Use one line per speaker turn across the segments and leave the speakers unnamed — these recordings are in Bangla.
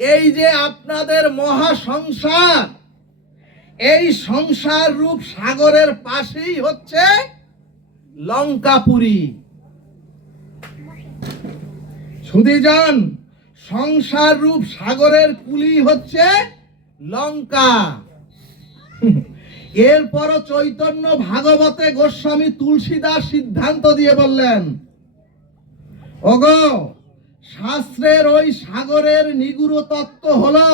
এই যে আপনাদের মহা সংসার, এই সংসার রূপ সাগরের পাশেই হচ্ছে লঙ্কাপুরী। সুদীজন সংসার রূপ সাগরের কুলি হচ্ছে লঙ্কা। এরপরও চৈতন্য ভাগবতে গোস্বামী তুলসীদাস সিদ্ধান্ত দিয়ে বললেন, ওগো শাস্ত্রের ওই সাগরের নিগুড় তত্ত্ব হলো,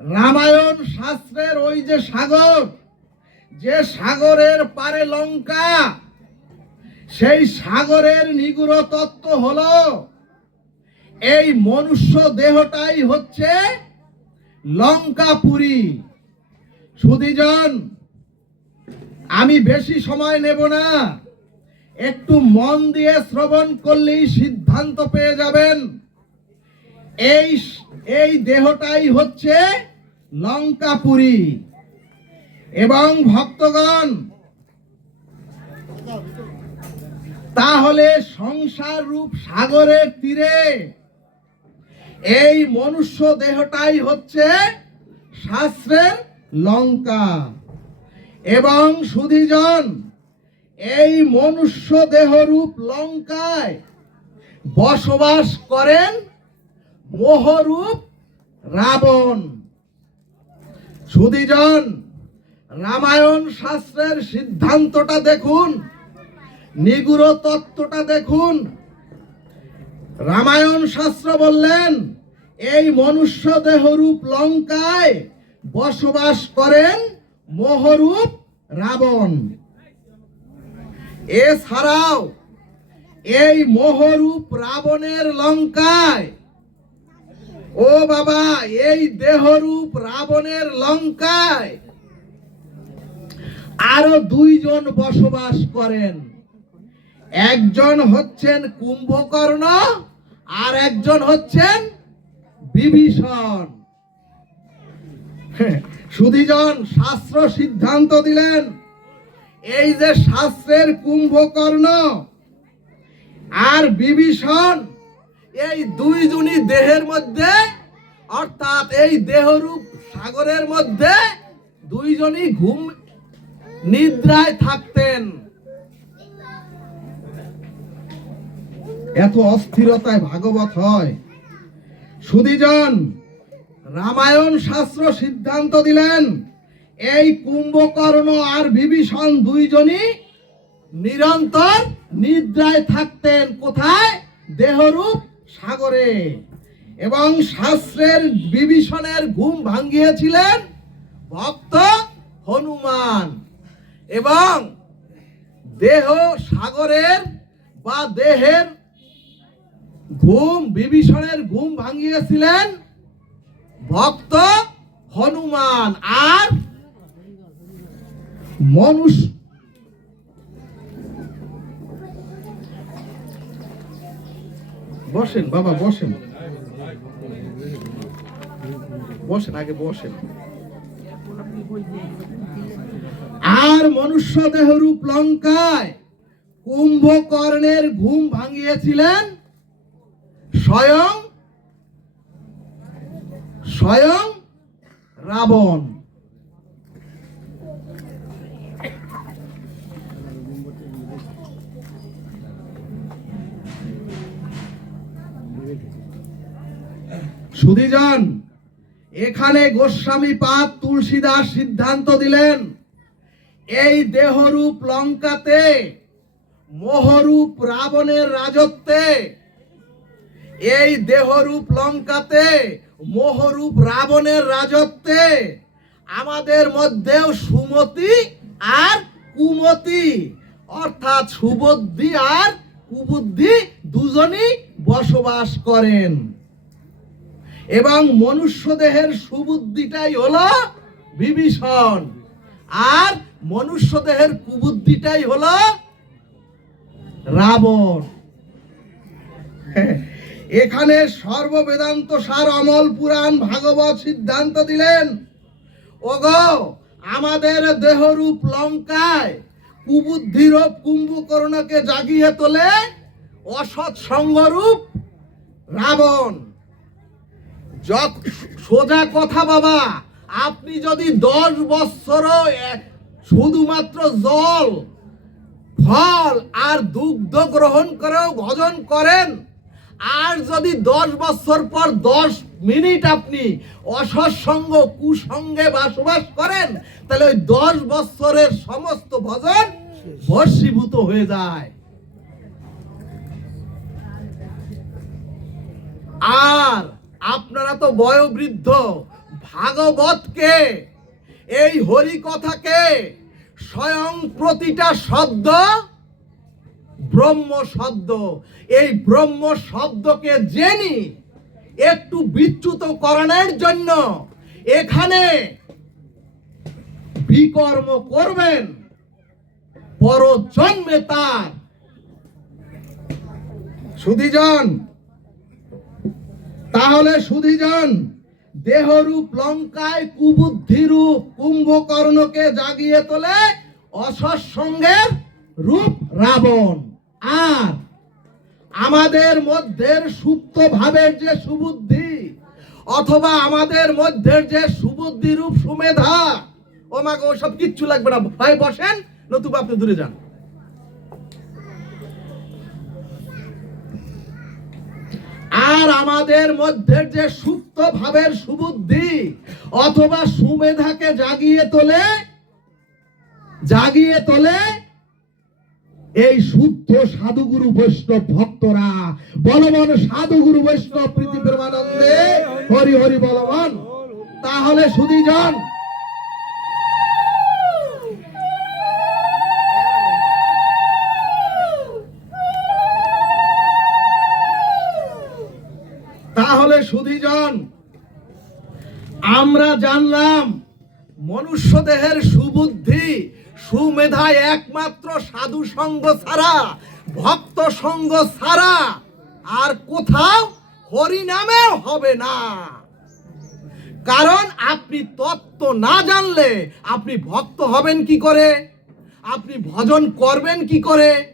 রামায়ণ শাস্ত্রের ওই যে সাগর, যে সাগরের পারে লঙ্কা, সেই সাগরের নিগুড় তত্ত্ব হল, এই মনুষ্য দেহটাই হচ্ছে লঙ্কাপুরী সুদীজন আমি বেশি সময় নেব না। একটু মন দিয়ে শ্রবণ করলেই সিদ্ধান্ত পেয়ে যাবেন। এই এই দেহটাই হচ্ছে লঙ্কাপুরী। এবং ভক্তগণ, তাহলে সংসার রূপ সাগরের তীরে এই মনুষ্য দেহটাই হচ্ছে শাস্ত্রের লঙ্কা। এবং সুধীজন এই মনুষ্য দেহরূপ লঙ্কায় বসবাস করেন মোহরূপ রাবণ। সুধীজন রামায়ণ শাস্ত্রের সিদ্ধান্তটা দেখুন, নিগুড় তত্ত্বটা দেখুন। রামায়ণ শাস্ত্র বললেন, এই মনুষ্য দেহরূপ লঙ্কায় বসবাস করেন মোহরূপ রাবণ। এছাড়াও এই মোহরূপ রাবণের লঙ্কায়, ও বাবা, এই দেহরূপ রাবণের লঙ্কায় আরও দুইজন বসবাস করেন। একজন হচ্ছেন কুম্ভকর্ণ আর একজন হচ্ছেন বিভীষণ। সুধীজন শাস্ত্র সিদ্ধান্ত দিলেন এই যে শাস্ত্রের কুম্ভকর্ণ আর বিভীষণ, এই দুইজনই দেহের মধ্যে, অর্থাৎ এই দেহরূপ সাগরের মধ্যে দুইজনই ঘুম নিদ্রায় থাকতেন। এত অস্থিরতায় ভাগবত হয়। সুদীজন রামায়ণ শাস্ত্র সিদ্ধান্ত দিলেন এই কুম্ভকর্ণ আর বিভীষণ দুইজনই নিরন্তর নিদ্রায় থাকতেন কোথায়? দেহরূপ সাগরে। এবং শাস্ত্রের বিভীষণের ঘুম ভাঙ্গিয়েছিলেন ভক্ত হনুমান। এবং দেহ সাগরের বা দেহের ঘুম, বিভীষণের ঘুম ভাঙিয়েছিলেন ভক্ত হনুমান। আর মনুষ্য বসেন, বাবা, বসেন। বসেন, আগে বসেন। আর মনুষ্য দেহরূপ লঙ্কায় কুম্ভকর্ণের ঘুম ভাঙিয়েছিলেন স্বয়ং স্বয়ং রাবণ। সুধীজন এখানে গোস্বামী পাদ তুলসীদাস সিদ্ধান্ত দিলেন, এই দেহরূপ লঙ্কাতে, মোহরূপ রাবণের রাজত্বে, এই দেহরূপ লঙ্কাতে, মোহরূপ রাবণের রাজত্বে, আমাদের মধ্যেও সুমতি আর কুমতি, অর্থাৎ সুবুদ্ধি আর কুবুদ্ধি দুজনই বসবাস করেন। এবং মনুষ্য দেহের সুবুদ্ধিটাই হলো বিভীষণ। আর মনুষ্য দেহের কুবুদ্ধিটাই হলো রাবণ। এখানে সর্ববেদান্ত সার অমল পুরাণ ভাগবত সিদ্ধান্ত দিলেন, ওগো, আমাদের দেহরূপ লঙ্কায় কুবুদ্ধিরূপ কুম্ভকর্ণকে জাগিয়ে তোলে অসৎ সঙ্গরূপ রাবণ। সোজা কথা বাবা, আপনি যদি দশ এ- শুধুমাত্র জল, ফল আর দুগ্ধ গ্রহণ করেও ভজন করেন, আর যদি দশ বছর পর দশ মিনিট আপনি অসৎসঙ্গ, কুসঙ্গে বসবাস করেন, তাহলে ওই দশ বছরের সমস্ত ভজন ভস্মীভূত হয়ে যায়। আর আপনারা তো বয়োবৃদ্ধ। ভাগবতকে, এই হরি কথাকে স্বয়ং প্রতিটা শব্দ ব্রহ্ম শব্দ এই ব্রহ্ম শব্দকে জেনি একটু বিচ্যুত করানোর জন্য এখানে বিকর্ম করবেন। পরজন্মে তার। সুধীজন তাহলে সুধীজন, দেহরূপ লঙ্কায় কুবুদ্ধিরূপ কুম্ভকর্ণকে জাগিয়ে তোলে অসৎসঙ্গের রূপ রাবণ। আর আমাদের মধ্যের সুপ্ত ভাবের যে সুবুদ্ধি, অথবা আমাদের মধ্যের যে সুবুদ্ধি রূপ সুমেধা ও মাকে ওসব কিচ্ছু লাগবে না। ভাই, বসেন, নতুবা আপনি দূরে যান। আর আমাদের মধ্যে যে সুপ্ত ভাবের সুবুদ্ধি অথবা সুমেধাকে জাগিয়ে তোলে জাগিয়ে তোলে এই শুদ্ধ সাধুগুরু বৈষ্ণব ভক্তরা। বলবান সাধুগুরু বৈষ্ণব প্রীতি প্রেমানন্দে। হরি হরি বলবান। তাহলে সুধীজন তাহলে আমরা জানলাম মনুষ্য দেহের সুবুদ্ধি সুমেধায় একমাত্র সাধু সঙ্গ ছাড়া, ভক্ত সঙ্গ ছাড়া আর কোথাও হরি নামেও হবে না। কারণ আপনি তত্ত্ব না জানলে আপনি ভক্ত হবেন কি করে? আপনি ভজন করবেন কি করে?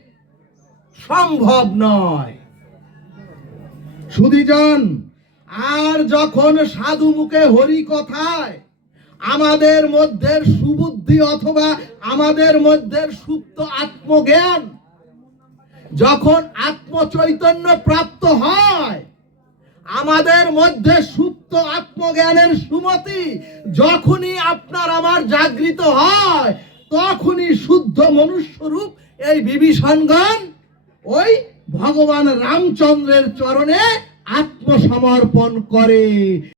সম্ভব নয়। সুধীজন আর যখন সাধু মুখে হরি কথায়, আমাদের মধ্যে সুবুদ্ধি অথবা আমাদের মধ্যে সুপ্ত আত্মজ্ঞান যখন আত্মচৈতন্য প্রাপ্ত হয়, আমাদের মধ্যে সুপ্ত আত্মজ্ঞানের সুমতি যখনই আপনার আমার জাগৃত হয়, তখনই শুদ্ধ মনুষ্যরূপ এই বিভীষণগণ ওই ভগবান রামচন্দ্রের চরণে আত্মসমর্পণ করে।